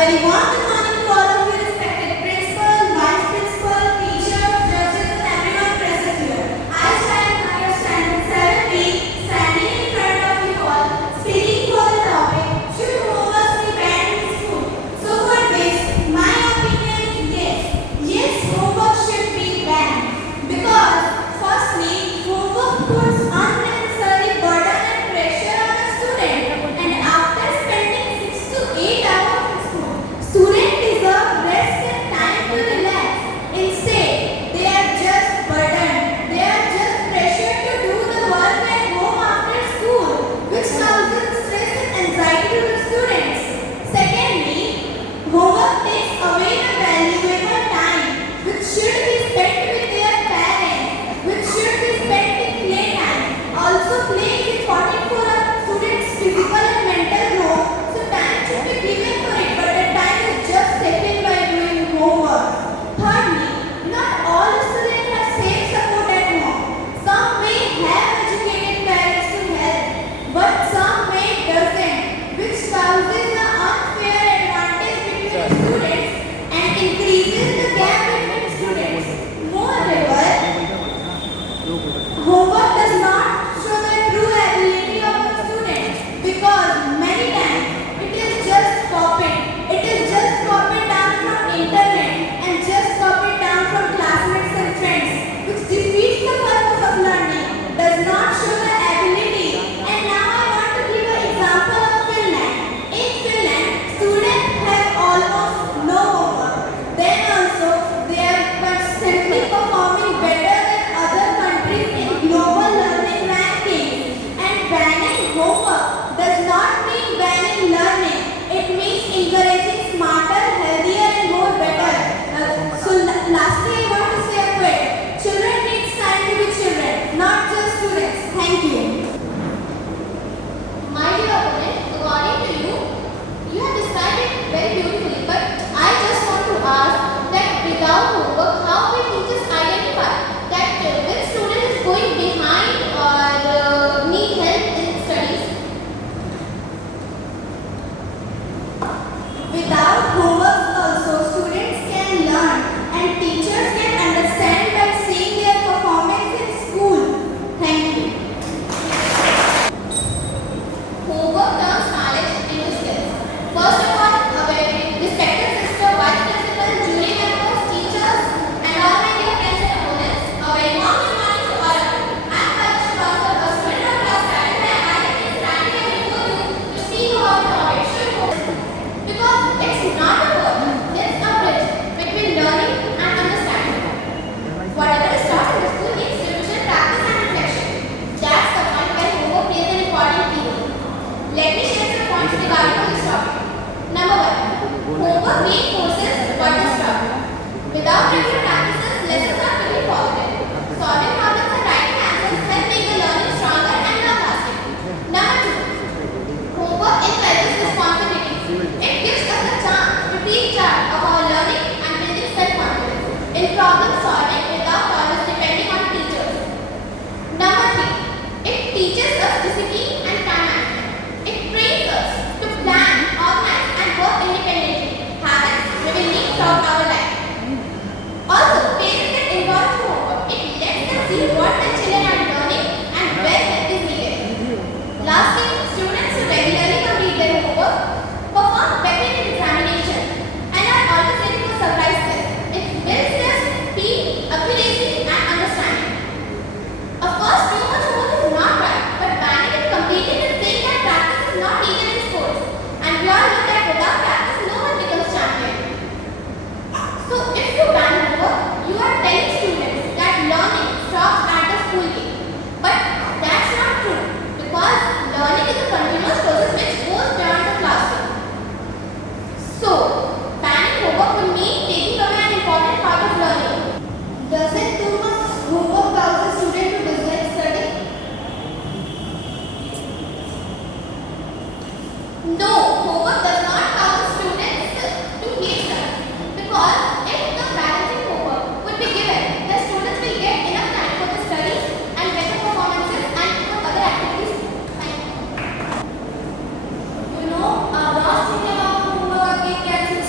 very warm good morning to all of you respected principal, vice principal, teacher, judges and everyone present here. I stand higher standard 7B, standing in front of you all, speaking for the topic, should homework be banned in school? So for this, my opinion is yes. Yes, homework should be banned. Because firstly, homework puts unnecessary burden and pressure on a student. And after spending 6 to 8 hours in school, students deserve rest and time to relax. Instead, they are just burdened. They are just pressured to do the work at home after school, which causes stress and anxiety to the students. Secondly, homework takes away the valuable time which should be spent with their parents, which should be spent with playtime. Also, play is important for a student's physical and mental growth, so time should be given for it, but the time is just taken by doing homework. Thirdly, not all students have same support at home. Some may have educated parents to help, but some may doesn't, which causes an unfair advantage between students and increases the gap between students. Moreover, homework does not show the true ability of the student because many times it is just copied. It is just copied down from internet and just copied down from classmates and friends, which defeats the purpose of learning, does not show the ability. And now I want to give an example of Finland. In Finland, students have almost no homework. Then also, they are constantly performing better than other countries in global learning rankings. And banning homework does not mean banning learning. It means encouraging smarter, healthier and more better. Lastly, I want to say a quote. Children need time to be children, not just students. Thank you. My dear opponent, according to you, you have described it very beautifully, but I just want to ask that without homework, how will teachers identify that which student is going behind or need help in studies? Without homework also, students can learn and teachers can understand by seeing their performance in school. Thank you. Homework turns knowledge into skills. First of all, a very respected sister, vice principal, jury members, teachers, and all my dear friends and opponents, a very warm good morning to all of you. I am Parikshit Bhaskar, a student of class 7, and I am standing here before you to speak about the topic should homework. Because it's not a word, it's a bridge between learning and understanding. Whatever is taught in the school needs revision, practice, and reflection. That's the point where homework plays an important role. Let me share some points regarding this topic. Number 1. Homework reinforces what is taught. Without regular practices, lessons are fully forgotten. Solving problems and writing answers help make the learning stronger and long-lasting. Number 2. Homework encourages responsibility. It gives us a chance to take charge of our learning and building self-confidence in problem solving without always depending on teachers. Number 3. It teaches us discipline and time management. It trains us to plan, organize and work independently, habits we will need throughout our life. Also, parents get involved in homework. It lets them see what their children are learning and where help is needed. Lastly, students who regularly complete their homework perform better in examination and are always ready for surprise tests. It builds their speed, accuracy and understanding. Of course, too much homework is not right, but banning it completely is saying that practice is not needed in sports. And we all know that without practice, no one becomes champion. So, if you ban homework, you are telling students that learning stops at the school gate. But that's not true, because learning is a continuous process which goes beyond the classroom. So, banning homework will mean taking away an important part of learning. Doesn't too much homework cause a student to dislike study? No, homework does not cause students to hate study. Because if the balancing homework would be given, the students will get enough time for the studies and better performances and for other activities. Thank you. You know, I was thinking about homework again.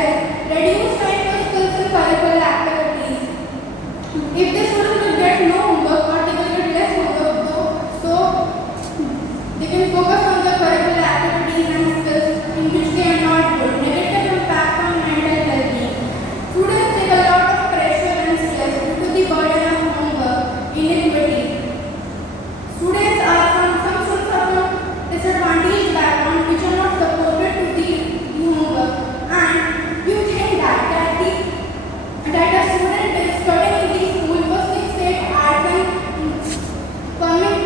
stress, reduce time for skills and curricular activities. If the students will get no homework or they will get less homework, so they can focus on the curricular activities and skills in which they are not good. Negative impact on mental well-being. Students take a lot of pressure and stress due to the burden of homework, inequity. Students are some students are from disadvantaged background which are not supported to the homework. And you think that a student is studying in the school for 6 8 hours and coming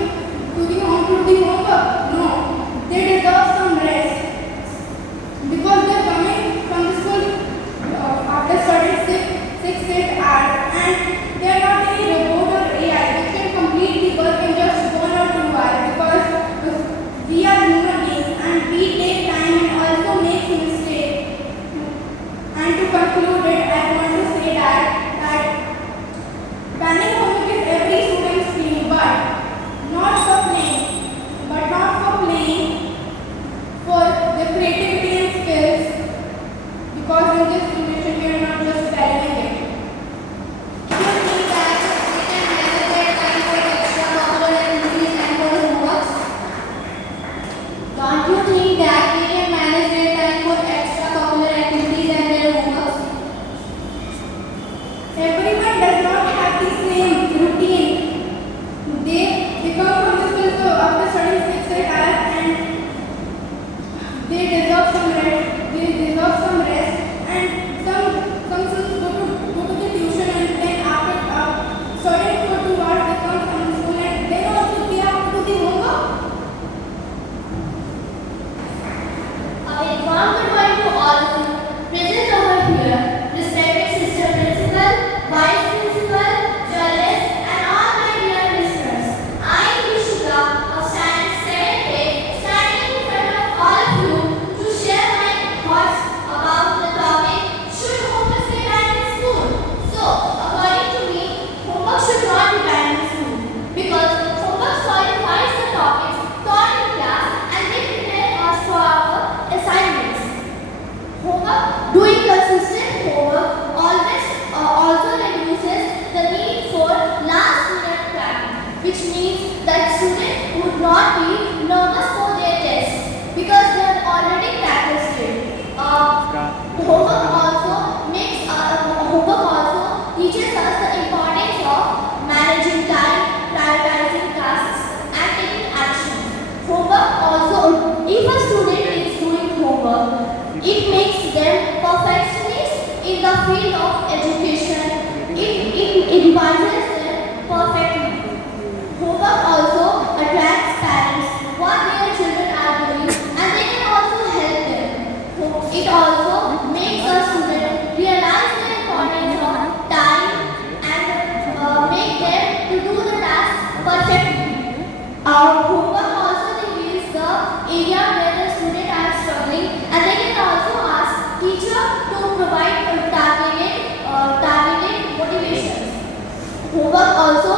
to the homework? No, they deserve some rest because they are coming from the school after studying 6 8 hours and they are not any robot or AI which can complete the work in just 1 or 2 hours because we are human beings and we take time and also make mistakes. And to conclude it, I want to say that planning homework is every student's dream, but not for playing, for the creativity and skills, because in this generation we are not just valuing it. Don't you think that they can manage their time for extracurricular activities and their homeworks? Everyone does not have the same routine. They come from the school so after studying 6 8 hours and they deserve some rest. And some students go to the tuition and then after studying for 2 hours they come from the school and then also they have to do the homework. A very warm good morning to all of you present over here, respected sister principal, vice principal, journalists, and all my dear listeners. I am Vishudha of standard 7A, standing in front of all of you to share my thoughts about the topic, should homework be banned in school? So, according to me, homework should not be banned in school because homework solidifies the topics taught in class and they prepare us for our assignments. Doing consistent homework also reduces the need for last-minute planning, which means that students would not be nervous for their tests because they have already practiced it. Homework also teaches us the importance of managing time, prioritizing tasks, and taking action. Homework also, if a student is doing homework, it makes them perfectionists in the field of education. It revises them perfectly. Homework also attracts parents what their children are doing and they can also help them. It also makes a student realize the importance of time and make them to do the task perfectly. Our homework also reveals the area where the students are struggling and they can also ask teacher to provide targeted motivations. Homework also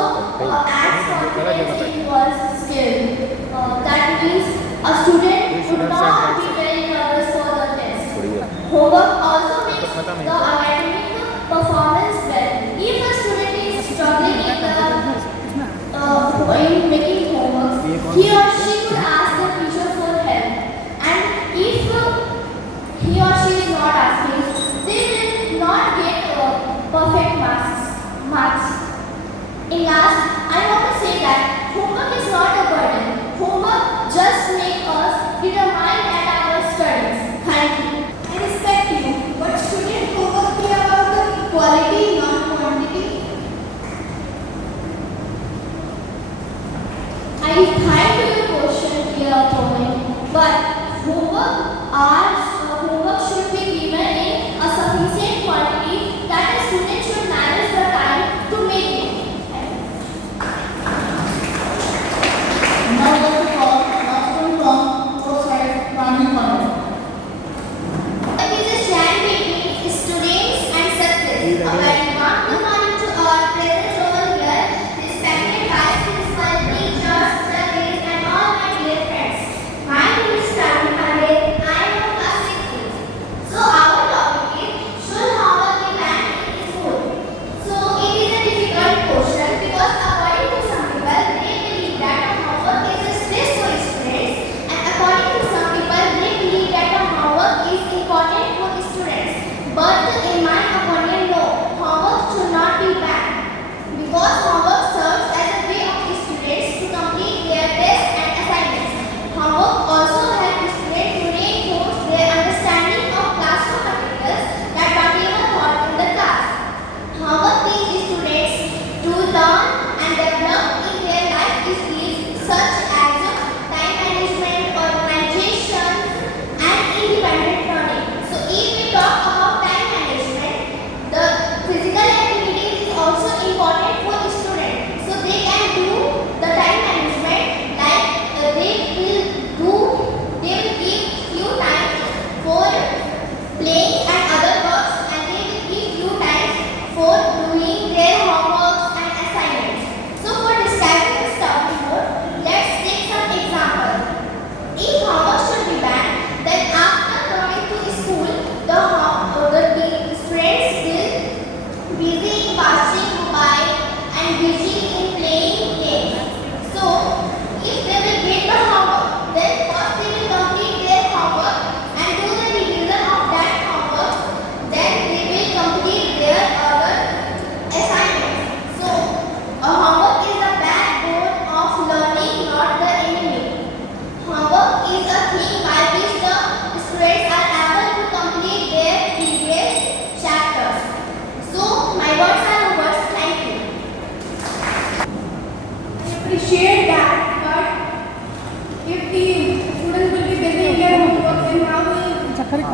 adds confidence in one's skill. That means a student should not be very nervous for the test. Homework also makes the academic performance well. If a student is struggling in making homework, he or she could ask the teacher for help. And if he or she is not asking, they will not get perfect marks. In last, I want to say that homework is not a burden. Homework just makes us determined at our studies. Thank you. I respect you, but shouldn't homework be about the quality, not quantity? I thank you your question, dear Pomin, but homework should be given in a sufficient quantity that a student should manage the time to make it.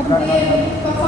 they perform